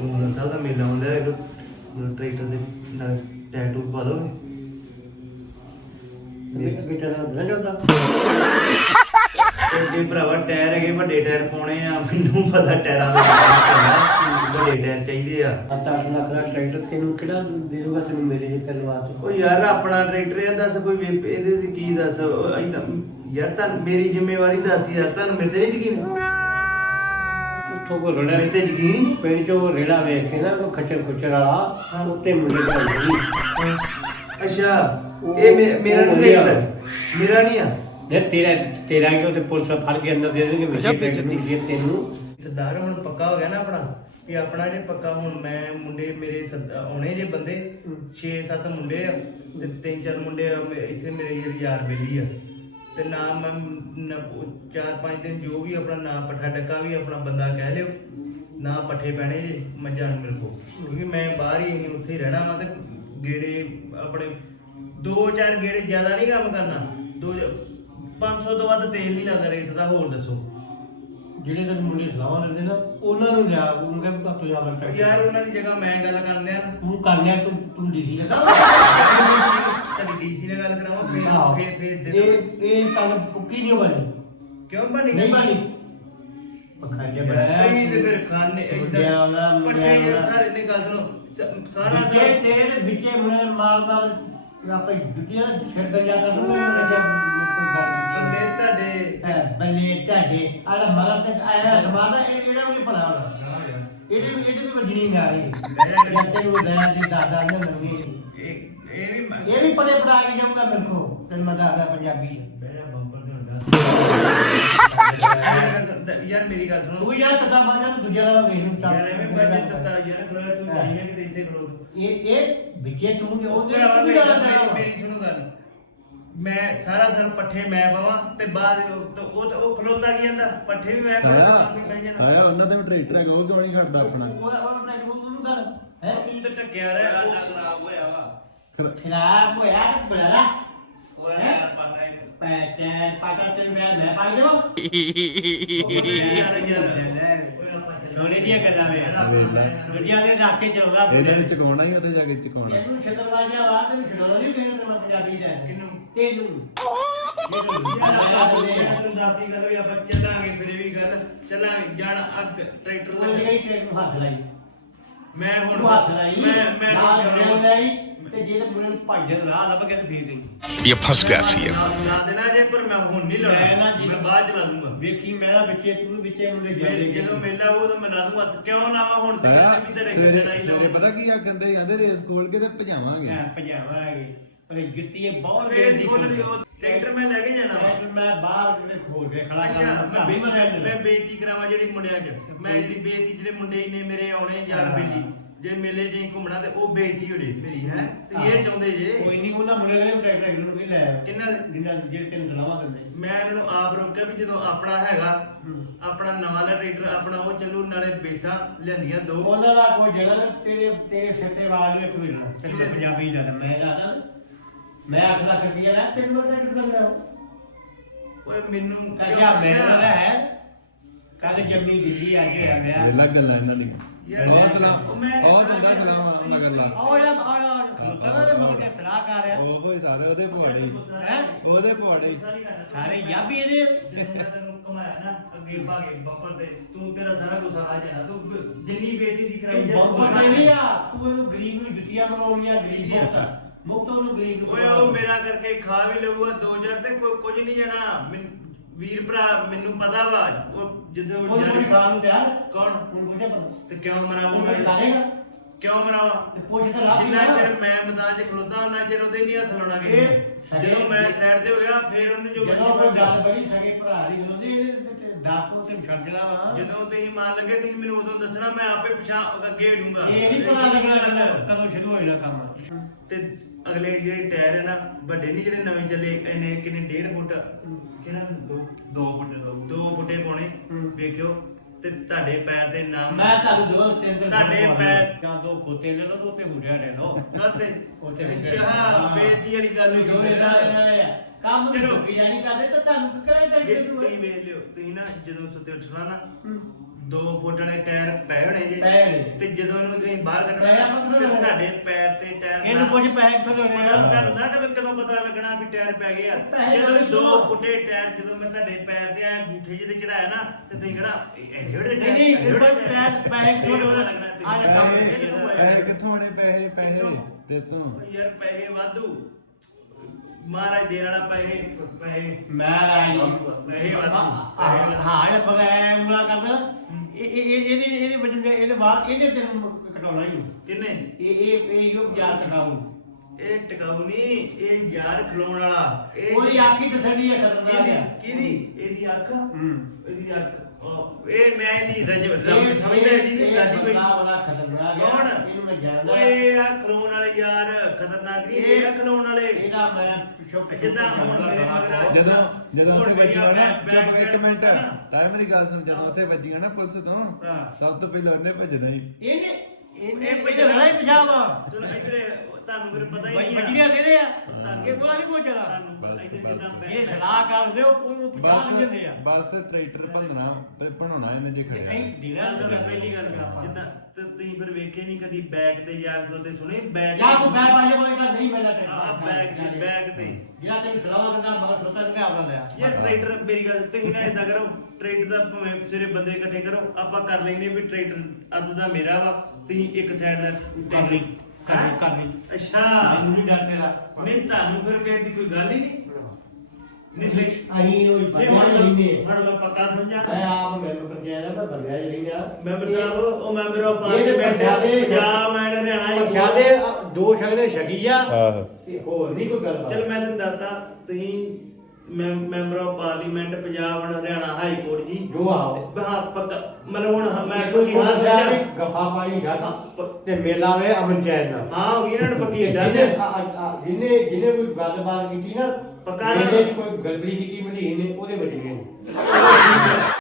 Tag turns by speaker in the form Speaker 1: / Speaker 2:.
Speaker 1: ਸਮੂਨ ਸਾਹਿਬ ਦਾ ਮੇਲਾ ਹੁੰਦਾ ਹੈ ਟਰੈਕਟਰ ਦੇ ਨਾਲ ਟੈਟੂ ਪਾ ਦੋ ਤੇ ਭਰਾਵਾ ਟਾਇਰ ਹੈਗੇ ਵੱਡੇ ਟਾਇਰ ਪਾਉਣੇ ਆ ਮੈਨੂੰ ਪਤਾ ਟਾਇਰਾਂ ਦਾ ਵੱਡੇ ਟਾਇਰ ਚਾਹੀਦੇ ਆ
Speaker 2: 7-8 ਲੱਖ ਦਾ ਟਰੈਕਟਰ ਤੈਨੂੰ ਕਿਹੜਾ ਦੇ ਦੂਗਾ ਤੈਨੂੰ ਮੇਰੇ ਜੇ ਕਰਵਾ ਚ
Speaker 1: ਉਹ ਯਾਰ ਆਪਣਾ ਟਰੈਕਟਰ ਆ ਦੱਸ ਕੋਈ ਇਹਦੇ ਤੇ ਕੀ ਦੱਸ ਯਾਰ ਤਾਂ ਮੇਰੀ ਜ਼ਿੰਮੇਵਾਰੀ ਦੱਸ ਯਾਰ ਤੁਹਾਨੂੰ ਮੇਰੇ ਤੇ ਨਹੀਂ ਯਕੀਨ
Speaker 2: ਉੱਥੋਂ ਕੋ ਰੇੜਾ
Speaker 1: ਮੇਰੇ ਤੇ ਯਕੀਨ ਨਹੀਂ
Speaker 2: ਪਿੰਡ ਚੋਂ ਰੇੜਾ ਵੇਖ ਕੇ ਨਾ ਕੋ ਖੱਚਰ ਖੁੱਚਰ ਵਾਲਾ ਉੱਤੇ ਮੁੰਡੇ ਭਾਈ
Speaker 1: ਅੱਛਾ ਇਹ ਮੇਰਾ ਟਰੈਕਟਰ ਮੇਰਾ ਨਹੀਂ ਆ
Speaker 2: ਨੇ ਤੇਰਾ ਕਿਉਂ ਤੇ ਪੁਲਿਸ ਫੜ ਕੇ ਅੰਦਰ ਦੇ ਦੇਣਗੇ ਮੇਰੇ ਤੈਨੂੰ
Speaker 1: ਸਰਦਾਰ ਹੁਣ ਪੱਕਾ ਹੋ ਗਿਆ ਨਾ ਆਪਣਾ ਵੀ ਆਪਣਾ ਜੇ ਪੱਕਾ ਹੁਣ ਮੈਂ ਮੁੰਡੇ ਮੇਰੇ ਆਉਣੇ ਜੇ ਬੰਦੇ 6-7 ਮੁੰਡੇ ਆ ਤੇ 3-4 ਮੁੰਡੇ ਇੱਥੇ ਮੇਰੇ ਯਾਰ ਬੇਲੀ ਆ ਤੇ ਨਾ ਮੈਂ 4-5 ਦਿਨ ਜੋ ਵੀ ਆਪਣਾ ਨਾ ਪੱਠਾ ਡੱਕਾ ਵੀ ਆਪਣਾ ਬੰਦਾ ਕਹਿ ਲਿਓ ਨਾ ਪੱਠੇ ਪੈਣੇ ਜੇ ਮੱਝਾਂ ਨੂੰ ਮੇਰੇ ਕੋਲ ਕਿਉਂਕਿ ਮੈਂ ਬਾਹਰ ਹੀ ਉੱਥੇ ਹੀ ਰਹਿਣਾ ਵਾ ਤੇ ਗੇੜੇ ਆਪਣੇ 2-4 ਗੇੜੇ ਜ਼ਿਆਦਾ ਨਹੀਂ ਕੰਮ ਕਰਨਾ 500 ਤੋਂ ਵੱਧ ਤੇਲ ਨਹੀਂ ਲੱਗਦਾ ਰੇਟ ਦਾ ਹੋਰ ਦੱਸੋ
Speaker 2: ਜਿਹੜੇ ਤੈਨੂੰ ਮੁੰਡੇ ਸਲਾਹਾਂ ਦਿੰਦੇ ਨਾ ਉਹਨਾਂ ਨੂੰ ਲਿਆ ਉਹਨੂੰ ਕਹਿ ਤੂੰ ਜਾ ਬਸ
Speaker 1: ਯਾਰ ਉਹਨਾਂ ਦੀ ਜਗ੍ਹਾ ਮੈਂ ਗੱਲ ਕਰਨ ਦਿਆਂ
Speaker 2: ਤੂੰ ਕਰਨਿਆ ਤੂੰ ਡੀਸੀ ਲਗਾ
Speaker 1: ਤੇਰੀ ਡੀਸੀ ਨਾਲ ਗੱਲ ਕਰਾਵਾਂ ਫਿਰ ਦੇ
Speaker 2: ਇਹ ਗੱਲ ਪੁੱਕੀ ਨਹੀਂ ਬਣੀ
Speaker 1: ਕਿਉਂ ਬਣੀ
Speaker 2: ਨਹੀਂ ਬਣੀ ਪਖਾਲੇ ਬਣਾ
Speaker 1: ਨਹੀਂ ਤੇ ਫਿਰ ਖਾਣੇ ਇਦਾਂ ਪੱਠੇ ਸਾਰੇ ਨੇ ਗੱਲ ਸੁਣੋ ਸਾਰਾ
Speaker 2: ਤੇਰੇ ਵਿੱਚੇ ਮਾਲ ਆਪੇ ਜੁੱਤੀਆਂ ਛੱਡ ਜਾ ਕਰ
Speaker 1: ਬੰਦੇ ਤੁਹਾਡੇ
Speaker 2: ਬੱਲੇ ਤੁਹਾਡੇ ਆਲਾ ਮਗਰ ਤੇ ਆਇਆ ਸਮਾਦਾ ਇਹਦਾ ਵੀ ਭਲਾ ਹੋਣਾ ਇਹਦੇ ਵੀ ਵਜਣੀ ਨਾ ਰਹੀ ਜੱਤੇ ਨੂੰ ਦਇਆ ਦੇ ਦਾਦਾ ਨੇ ਮੰਗੀ ਇਹ ਵੀ ਪਰੇ ਪੜਾ ਕੇ ਜਾਊਗਾ ਮੇਰੇ ਕੋ ਤੈਨੂੰ ਮੈਂ ਦੱਸਦਾ ਪੰਜਾਬੀ
Speaker 1: ਬੇੜਾ ਬੰਪਰ ਦੇ ਹੁੰਦਾ ਯਾਰ ਮੇਰੀ ਗੱਲ ਸੁਣੋ
Speaker 2: ਤੂੰ ਯਾਰ ਤਤਾ ਬਾਜਾ ਦੂਜਾ ਦਾ ਵੇਖ ਨੂੰ
Speaker 1: ਯਾਰ ਐਵੇਂ ਮੈਂ ਤਤਾ ਯਾਰ ਖਲੋਇਆ ਤੂੰ ਜਾਈ ਨਾ ਕਿ ਇੱਥੇ ਖਲੋ
Speaker 2: ਇਹ ਵਿੱਚੇ ਤੂੰ ਉਹਦੇ
Speaker 1: ਮੇਰੀ ਸੁਣੋ ਗੱਲ ਮੈਂ ਸਾਰਾ ਸਰ ਪੱਠੇ ਮੈਂ ਪਵਾਂ ਤੇ ਬਾਅਦ ਉਹ ਖਲੋਤਾ ਕੀ ਜਾਂਦਾ ਪੱਠੇ ਵੀ ਮੈਂ
Speaker 3: ਆਇਆ ਉਹਨਾਂ ਦੇ ਟਰੈਕਟਰ ਹੈਗਾ ਉਹ ਕਿਉਂ ਨਹੀਂ ਖੜਦਾ ਆਪਣਾ
Speaker 2: ਉਹ ਉਹਨੂੰ ਕਰ ਹੈ
Speaker 1: ਤੂੰ ਤੇ ਟੱਕਿਆ ਰਿਹਾ ਉਹ ਖਰਾਬ ਹੋਇਆ ਵਾ
Speaker 2: ਖਰਾਬ ਹੋਇਆ ਕਿ ਬੜਾ ਉਹ ਯਾਰ ਪਤਾ ਪਾਟਾ ਤੇ ਮੈਂ ਪਾਈ ਦੇਵਾਂ ਸੋਨੀ ਦੀਆਂ ਗੱਲਾਂ ਵੇ ਦੁਨੀਆ ਦੇ ਰਾਖੇ ਚਲਾਉਂਦਾ
Speaker 3: ਇਹਨਾਂ ਨੇ ਚਕਾਉਣਾ ਹੀ ਉੱਥੇ ਜਾ ਕੇ ਚਕਾਉਣਾ
Speaker 2: ਇਹਨੂੰ ਛਤਰਵਾਜਾ ਵਾ ਤੇ ਛਡਾਉਣਾ ਨਹੀਂ ਕਹਿੰਦਾ ਤੇ ਪੰਜਾਬੀ ਦਾ
Speaker 1: ਕਿੰਨੂੰ
Speaker 2: ਤੈਨੂੰ
Speaker 1: ਤੂੰ ਦਾਤੀ ਗੱਲ ਵੀ ਆਪਾਂ ਚੱਲਾਂਗੇ ਫਿਰ ਵੀ ਗੱਲ ਚੱਲਾਂਗੇ ਜਾਣ ਅੱਗ ਟਰੈਕਟਰ
Speaker 2: ਉਹ ਜਿਹੜੀ ਟ੍ਰੇਨ ਨੂੰ ਹੱਥ ਲਾਈ
Speaker 1: ਮੈਂ ਹੁਣ
Speaker 2: ਹੱਥ ਲਾਈ
Speaker 1: ਮੈਂ
Speaker 2: ਨਾਲ ਲਾਈ ਤੇ ਜਿਹਦੇ ਮੁੰਡੇ ਭੱਜਣ ਰਾਹ ਲੱਭ ਕੇ ਤੇ ਫੇਰ ਗਈ
Speaker 4: ਇਹ ਫਸ ਗਿਆ ਸੀ
Speaker 1: ਲਾ ਦੇਣਾ ਜੇ ਪਰ ਮੈਂ ਹੁਣ ਨਹੀਂ ਲਾਉਣਾ ਮੈਂ ਬਾਅਦ ਚ ਲਾ ਦੂੰਗਾ
Speaker 2: ਵੇਖੀ ਮੇਰਾ ਵਿੱਚੇ ਤੂੰ ਵਿੱਚੇ ਮੁੰਡੇ ਜਿਹੜੇ
Speaker 1: ਜਦੋਂ ਮੇਲਾ ਉਹ ਤਾਂ ਮੈਂ ਲਾ ਦੂੰਗਾ ਕਿਉਂ ਲਾਵਾਂ ਹੁਣ ਤੇ ਵੀ ਤੇਰੇ
Speaker 3: ਸਵੇਰੇ ਪਤਾ ਕੀ ਆ ਕਹਿੰਦੇ ਜਾਂਦੇ ਰੇਸ ਖੋਲ ਕੇ ਤੇ ਭਜਾਵਾਂਗੇ
Speaker 2: ਭਜਾਵਾਂਗੇ ਪਰ ਜੁੱਤੀ ਇਹ ਬਹੁਤ
Speaker 1: ਟਰੈਕਟਰ ਮੈਂ ਲੈ ਕੇ ਜਾਣਾ ਵਾ
Speaker 2: ਮੈਂ ਬਾਹਰ ਜਿਹੜੇ ਖੋਲ ਕੇ ਖੜਾ
Speaker 1: ਅੱਛਾ ਮੈਂ ਬੇਇੱਜ਼ਤੀ ਕਰਾਵਾਂ ਜਿਹੜੀ ਮੁੰਡਿਆਂ 'ਚ ਮੈਂ ਜਿਹੜੀ ਬੇਇੱਜ਼ਤੀ ਜਿਹੜੇ ਮੁੰਡੇ ਇੰਨੇ ਮੇਰੇ ਆਉਣੇ ਯਾਰ ਬੇਲੀ ਜੇ ਮੇਲੇ 'ਚ ਘੁੰਮਣਾ ਤੇ ਉਹ ਬੇਇੱਜ਼ਤੀ ਹੋ ਜੇ ਮੇਰੀ ਹੈ ਤੇ ਇਹ ਚਾਹੁੰਦੇ ਜੇ
Speaker 2: ਕੋਈ ਨਹੀਂ ਉਹਨਾਂ ਮੁੰਡੇ ਨੇ ਟਰੈਕਟਰ ਨੂੰ ਨਹੀਂ ਲਾਇਆ
Speaker 1: ਕਿੰਨਾ
Speaker 2: ਜਿਹੜੇ ਤੈਨੂੰ ਸਲਾਹਾਂ ਦਿੰਦੇ
Speaker 1: ਮੈਂ ਇਹਨਾਂ ਨੂੰ ਆਪ ਰੋਕਿਆ ਵੀ ਜਦੋਂ ਆਪਣਾ ਹੈਗਾ ਆਪਣਾ ਨਵਾਂ ਟਰੈਕਟਰ ਆਪਣਾ ਉਹ ਚੱਲੂ ਨਾਲੇ ਬੇਸਾਂ ਲਿਆਂਦੀਆਂ ਦੋ
Speaker 2: ਉਹਨਾਂ ਦਾ ਕੋਈ ਜਿਹੜਾ ਤੇਰੇ ਸਿਰ ਤੇ ਵਾਲ ਨੂੰ ਇੱਕ ਵੀ ਨਾ ਤੈਨੂੰ ਪੰਜਾਬੀ ਦਾ ਮੈਂ ਦੱਸਦਾ ਮੈਂ 8 ਲੱਖ ਰੁਪਇਆ ਲੈ ਤੈਨੂੰ ਟਰੈਕਟਰ ਦਾ ਲਿਆ
Speaker 1: ਓਏ ਮੈਨੂੰ
Speaker 2: ਕਹਿੰਦਾ ਮੇਰਾ ਹੈ ਕੱਲ ਜੰਮੀ ਦਿੱਲੀ ਆ ਗਿਆ ਮੈਂ
Speaker 3: ਵੇਲਾ ਗੱਲਾਂ ਇਹਨਾਂ ਦੀ
Speaker 1: ਯਾਰ
Speaker 3: ਉਹ ਦਿੰਦਾ ਸਲਾਮ ਮਗਰਲਾ
Speaker 2: ਕਦੋਂ ਦੇ ਮਗਰ ਸਲਾਹ ਕਰ ਰਿਹਾ
Speaker 3: ਉਹ ਕੋਈ ਸਾਰੇ ਉਹਦੇ ਪਵਾੜੇ
Speaker 2: ਹੈ
Speaker 3: ਉਹਦੇ ਪਵਾੜੇ
Speaker 2: ਸਾਰੇ ਯਾਬੀ ਇਹਦੇ
Speaker 1: ਤੈਨੂੰ ਕਮਾਇਆ ਨਾ ਅੱਗੇ ਭਾਗੇ ਬੱਪਰ ਤੇ ਤੂੰ ਤੇਰਾ ਸਾਰਾ ਗੁੱਸਾ ਆ ਜਾਣਾ ਤੂੰ ਜਿੰਨੀ ਬੇਇੱਜ਼ਤੀ ਦਿਖਾਈ ਜਾ
Speaker 2: ਬਹੁਤ ਨਹੀਂ ਆ ਤੂੰ ਇਹਨੂੰ ਗਰੀਬ ਨੂੰ ਜੁੱਤੀਆਂ ਬਣਾਉਣੀਆਂ ਗਰੀਬ ਮੁਕਤ ਉਹਨੂੰ ਗਰੀਬ ਨੂੰ
Speaker 1: ਓਏ ਉਹ ਮੇਰਾ ਕਰਕੇ ਖਾ ਵੀ ਲਊਗਾ 2000 ਤੇ ਕੁਝ ਨਹੀਂ ਜਾਣਾ ਵੀਰ ਭਰਾ ਮੈਨੂੰ ਪਤਾ ਵਾ ਉਹ ਜਦੋਂ
Speaker 2: ਉਹ ਖਾਣ ਨੂੰ ਤਿਆਰ
Speaker 1: ਕੌਣ
Speaker 2: ਹੁਣ ਬੁੱਢੇ ਪਰ
Speaker 1: ਤੇ ਕਿਉਂ ਮਰਾਵਾਂ
Speaker 2: ਉਹ ਖਾਏਗਾ
Speaker 1: ਕਿਉਂ ਮਰਾਵਾਂ
Speaker 2: ਤੇ ਪੁੱਛ ਤਾਂ ਲਾ
Speaker 1: ਜਿੰਨਾ ਚਿਰ ਮੈਂ ਮੈਦਾਨ 'ਚ ਖਲੋਤਾ ਉਹਨਾਂ ਚਿਰ ਉਹਦੇ ਨਹੀਂ ਹੱਥ ਲਾਉਣਾ ਕਿਸੇ ਜਦੋਂ ਮੈਂ ਸਾਈਡ ਤੇ ਹੋ ਗਿਆ ਫਿਰ ਉਹਨੂੰ ਜੋ
Speaker 2: ਜਦੋਂ ਕੋਈ ਗੱਲ ਬੜੀ ਸਕੇ ਭਰਾ ਦੀ ਜਦੋਂ ਦੇ ਦਾਪੋ ਤੇ ਛੱਡ ਜਣਾ ਵਾ
Speaker 1: ਜਦੋਂ ਤੁਸੀਂ ਮਾਰ ਲੱਗੇ ਤੁਸੀਂ ਮੈਨੂੰ ਉਦੋਂ ਦੱਸਣਾ ਮੈਂ ਆਪੇ ਪਛਾਣ ਅੱਗੇ ਹੋ ਜਾਊਂਗਾ
Speaker 2: ਇਹ ਨਹੀਂ ਪਤਾ ਲੱਗਣਾ ਕਦੋਂ ਸ਼ੁਰੂ ਹੋ ਜਾਣਾ ਕੰਮ
Speaker 1: ਤੇ ਅਗਲੇ ਜਿਹੜੇ ਟਾਇਰ ਹੈ ਨਾ ਵੱਡੇ ਨਹੀਂ ਜਿਹੜੇ ਨਵੇਂ ਚੱਲੇ ਇਹਨੇ ਕਿੰਨੇ 1.5 ਫੁੱਟ ਕਿਹਨਾਂ 2 ਫੁੱਟੇ ਪਾਉਣੇ ਵੇਖਿਓ ਤੇ ਤੁਹਾਡੇ ਪੈਰ ਦੇ ਨਾਮ
Speaker 2: ਮੈਂ ਤੁਹਾਨੂੰ ਦੋ ਤਿੰਨ
Speaker 1: ਤੁਹਾਡੇ ਪੈਰ
Speaker 2: ਜਾਂ ਦੋ ਖੋਤੇ ਲੈ ਲਓ ਦੋ ਤੇ ਹੁੜਿਆ ਲੈ ਲਓ
Speaker 1: ਨਾਤੇ ਅੱਛਾ ਬੇਇੱਜ਼ਤੀ ਵਾਲੀ ਗੱਲ ਹੋ ਗਈ
Speaker 2: ਕੰਮ ਚਲੋ ਕੀ ਜਾਨੀ ਕਰਦੇ ਤਾਂ ਤੁਹਾਨੂੰ ਕਿਹੜਾ ਚਾਹੀਦਾ
Speaker 1: ਤੁਸੀਂ ਵੇਖ ਲਿਓ ਤੁਸੀਂ ਨਾ ਜਦੋਂ ਸੁੱਤੇ ਉੱਠਣਾ ਨਾ 2 ਫੁੱਟ ਵਾਲੇ ਟਾਇਰ ਪਏ ਹੋਣੇ ਜੀ
Speaker 2: ਪਏ ਨੇ।
Speaker 1: ਤੇ ਜਦੋਂ ਇਹਨੂੰ ਤੁਸੀਂ ਬਾਹਰ ਕੱਢਣਾ
Speaker 2: ਟਾਇਰ ਆਪਾਂ
Speaker 1: ਤੇ
Speaker 2: ਕਿੱਥੋਂ
Speaker 1: ਤੁਹਾਡੇ ਪੈਰ ਤੇ ਟਾਇਰ
Speaker 2: ਇਹਨੂੰ ਕੁਝ ਪੈਸੇ ਕਿੱਥੋਂ ਲੈਣੇ ਆ
Speaker 1: ਤੁਹਾਨੂੰ ਨਾ ਕਦੋਂ ਪਤਾ ਲੱਗਣਾ ਵੀ ਟਾਇਰ ਪੈ ਗਏ ਆ
Speaker 2: ਪੈਸੇ
Speaker 1: ਜਦੋਂ
Speaker 2: ਜਦੋਂ
Speaker 1: 2 ਫੁੱਟੇ ਟਾਇਰ ਜਦੋਂ ਮੈਂ ਤੁਹਾਡੇ ਪੈਰ ਤੇ ਆ ਅੰਗੂਠੇ ਜਿਹੇ ਤੇ ਚੜਾਇਆ ਨਾ ਤੇ ਤੁਸੀਂ ਕਹਣਾ ਐਡੇ ਟਾਇਰ
Speaker 2: ਨਹੀਂ ਇਹ ਟਾਇਰ ਪੈਸੇ ਕਿੱਥੋਂ ਲੈਣੇ ਆ ਜਾ ਕੰਮ
Speaker 3: ਪੈਸੇ ਕਿੱਥੋਂ ਆਣੇ ਪੈਸੇ ਤੇ ਤੂੰ
Speaker 1: ਯਾਰ ਪੈਸੇ ਵਾਧੂ ਮਹਾਰਾਜ ਦੇਣ ਵਾਲਾ ਪੈਸੇ
Speaker 2: ਮੈਂ ਆਈ
Speaker 1: ਪੈਸੇ ਵਾਧੂ
Speaker 2: ਹਾਂ ਇਹ ਬਗੈ ਉਂਗਲਾ ਕਰਦਾ ਇਹਦੇ ਵਜਨ ਦੇ ਇਹਦੇ ਬਾਅਦ ਇਹਦੇ ਤੈਨੂੰ ਕਟਾਉਣਾ ਹੀ
Speaker 1: ਕਿੰਨੇ
Speaker 2: ਇਹ ਯੋ ਯਾਰ ਕਟਾਉ
Speaker 1: ਇਹ ਟਿਕਾਊ ਨਹੀਂ ਇਹ ਯਾਰ ਖਲੋਣ ਵਾਲਾ ਇਹ
Speaker 2: ਉਹਦੀ ਆਖੀ ਤਸੱਲੀ ਹੈ ਖਤਰਨਾਕ ਹੈ
Speaker 1: ਕਿਹਦੀ ਇਹਦੀ ਅੱਖ
Speaker 2: ਹੂੰ
Speaker 1: ਇਹਦੀ ਅੱਖ ਇਹ ਮੈਂ ਇਹਦੀ ਰੱਬ ਸਮਝਦਾ ਇਹਦੀ ਗੱਲ ਹੀ ਕੋਈ
Speaker 2: ਬੜਾ ਖਤਰਨਾਕ ਹੈ
Speaker 1: ਕੌਣ
Speaker 2: ਇਹਨੂੰ ਮੈਂ ਜਾਣਦਾ
Speaker 1: ਓਏ ਆ ਖਲੋਣ ਵਾਲੇ ਯਾਰ ਖਤਰਨਾਕ ਨਹੀਂ ਇਹ ਆ ਖਲੋਣ ਵਾਲੇ
Speaker 2: ਇਹਦਾ ਮੈਂ ਪਿੱਛੋਂ
Speaker 1: ਜਿੱਦਾਂ ਹੁਣ ਮੇਰੇ ਮਗਰ
Speaker 3: ਜਦੋਂ ਉੱਥੇ ਵੱਜੀਆਂ ਨਾ
Speaker 1: ਬੈਕ
Speaker 3: ਚੁੱਪ ਇੱਕ ਮਿੰਟ
Speaker 1: ਨਾ।
Speaker 3: ਤਾਂ ਮੇਰੀ ਗੱਲ ਸੁਣ ਜਦੋਂ ਉੱਥੇ ਵੱਜੀਆਂ ਨਾ ਪੁਲਿਸ ਤੋਂ
Speaker 2: ਹਾਂ।
Speaker 3: ਸਭ ਤੋਂ ਪਹਿਲਾਂ ਉਹਨੇ ਭੱਜਣਾ ਹੀ
Speaker 2: ਇਹਨੇ ਲੜਾਈ ਪਛਾਵਾ
Speaker 1: ਸੁਣ ਇਧਰੇ ਤੁਹਾਨੂੰ ਫਿਰ ਪਤਾ ਹੀ ਨਹੀਂ
Speaker 2: ਵੱਜਣੀਆਂ ਕਿਹਦੇ ਆ ਇਹ ਕੋਲ ਨਹੀਂ ਕੋਈ ਚਲਾ
Speaker 1: ਤੁਹਾਨੂੰ ਇੱਧਰ ਜਿੱਦਾਂ
Speaker 2: ਇਹ ਸਲਾਹਕਾਰ ਹੁੰਦੇ ਉਹ ਪਛਾਣ ਦਿੰਦੇ ਆ
Speaker 3: ਬਸ ਟਰੈਕਟਰ ਬਣਾਉਣਾ ਇਹਨੇ ਜੇ ਖੜਿਆ
Speaker 2: ਨਹੀਂ ਦੇਣਾ
Speaker 1: ਗੱਲ ਤਾਂ ਪਹਿਲੀ ਗੱਲ ਜਿੱਦਾਂ ਤੇ ਤੁਸੀਂ ਫਿਰ ਵੇਖੇ ਨਹੀਂ ਕਦੀ ਬੈਗ ਤੇ ਯਾਰ ਖਲੋਤੇ ਸੁਣੇ ਬੈਗ
Speaker 2: ਯਾ ਤੂੰ ਬੈ ਪਾਜੇ ਕੋਈ ਗੱਲ ਨਹੀਂ ਮਿਲਦਾ
Speaker 1: ਆ ਬੈਗ ਤੇ
Speaker 2: ਜਿਹੜਾ ਤੈਨੂੰ ਸਲਾਹ ਦਿੰਦਾ ਮਗਰ ਖੋਤਾ ਨੇ ਆਪਣਾ ਲਿਆ
Speaker 1: ਯਾਰ ਟਰੈਕਟਰ ਮੇਰੀ ਗੱਲ ਤੁਸੀਂ ਨਾ ਇਦਾਂ ਕਰੋ ਟਰੈਕਟਰ ਦਾ ਭਾਵੇਂ ਸਿਰੇ ਬੰਦੇ ਇਕੱਠੇ ਕਰੋ ਆਪਾਂ ਕਰ ਲੈਨੇ ਵੀ ਟਰੈਕਟਰ ਅੱਧ ਦਾ ਮੇਰਾ ਵਾ ਤੁਸੀਂ ਇੱਕ ਸਾਈਡ ਦਾ
Speaker 2: ਕਰ ਲਈ ਕਰ ਲਈ
Speaker 1: ਅੱਛਾ
Speaker 2: ਮੈਨੂੰ ਨਹੀਂ ਡਰ ਤੇਰਾ
Speaker 1: ਨਹੀਂ ਤੁਹਾਨੂੰ ਫਿਰ ਕਹਿਣ ਦੀ ਕੋਈ ਗੱਲ ਹੀ ਨਹੀਂ ਨਹੀਂ
Speaker 2: ਅਹੀਂ ਉਹ
Speaker 1: ਨਹੀਂ ਹੁਣ ਮੈਂ ਪੱਕਾ ਸਮਝਾਂ
Speaker 2: ਮੈਂ ਆਪ ਮੈਨੂੰ ਪੰਚਾਇਤ ਦਾ ਮੈਂ ਬੰਦਿਆ ਜਿਹੜੀਆਂ
Speaker 1: ਮੈਂਬਰ ਸਾਹਿਬ ਉਹ ਮੈਂਬਰ ਆਫ
Speaker 2: ਇਹਦੇ
Speaker 1: ਪਾਰਲੀਮੈਂਟ ਪੰਜਾਬ ਮੈਂ ਹਰਿਆਣਾ ਹੀ
Speaker 2: ਸ਼ਾਦੇ ਦੋ ਸ਼ਗਲੇ ਛਕੀ ਆ ਤੇ ਹੋਰ ਨਹੀਂ ਕੋਈ ਗੱਲ
Speaker 1: ਚਲ ਮੈਂ ਤੁਹਾਨੂੰ ਦੱਸਦਾ ਤੁਸੀਂ member of parliament Punjab Haryana high court ਜੀ
Speaker 2: ਜੋ ਆਓ
Speaker 1: ਹਾਂ ਪੱਕਾ ਮਤਲਬ ਹੁਣ ਮੈਂ
Speaker 2: ਕੋਈ
Speaker 1: ਪੱਕੀ ਹਾਂ
Speaker 2: ਸਮਝਿਆ ਵੀ
Speaker 1: ਸਮਝਾਂ
Speaker 2: ਗਫਾ ਪਾਣੀ ਛੱਡ ਤੇ ਮੇਲਾ ਵੇ ਅਮਨ ਚੈਨ ਨਾਲ
Speaker 1: ਹਾਂ ਹੋ ਗਈ ਨਾ ਪੱਕੀ ਏਦਾਂ
Speaker 2: ਜਿਹਨੇ ਕੋਈ ਗੱਲਬਾਤ ਕੀਤੀ ਨਾ
Speaker 1: ਪੱਕਾ ਨਾ।
Speaker 2: ਜਿਹਨੇ ਕੋਈ ਗੜਬੜੀ ਕੀਤੀ ਮਲੀਨ ਨੇ ਉਹਦੇ ਵੱਜਣੇ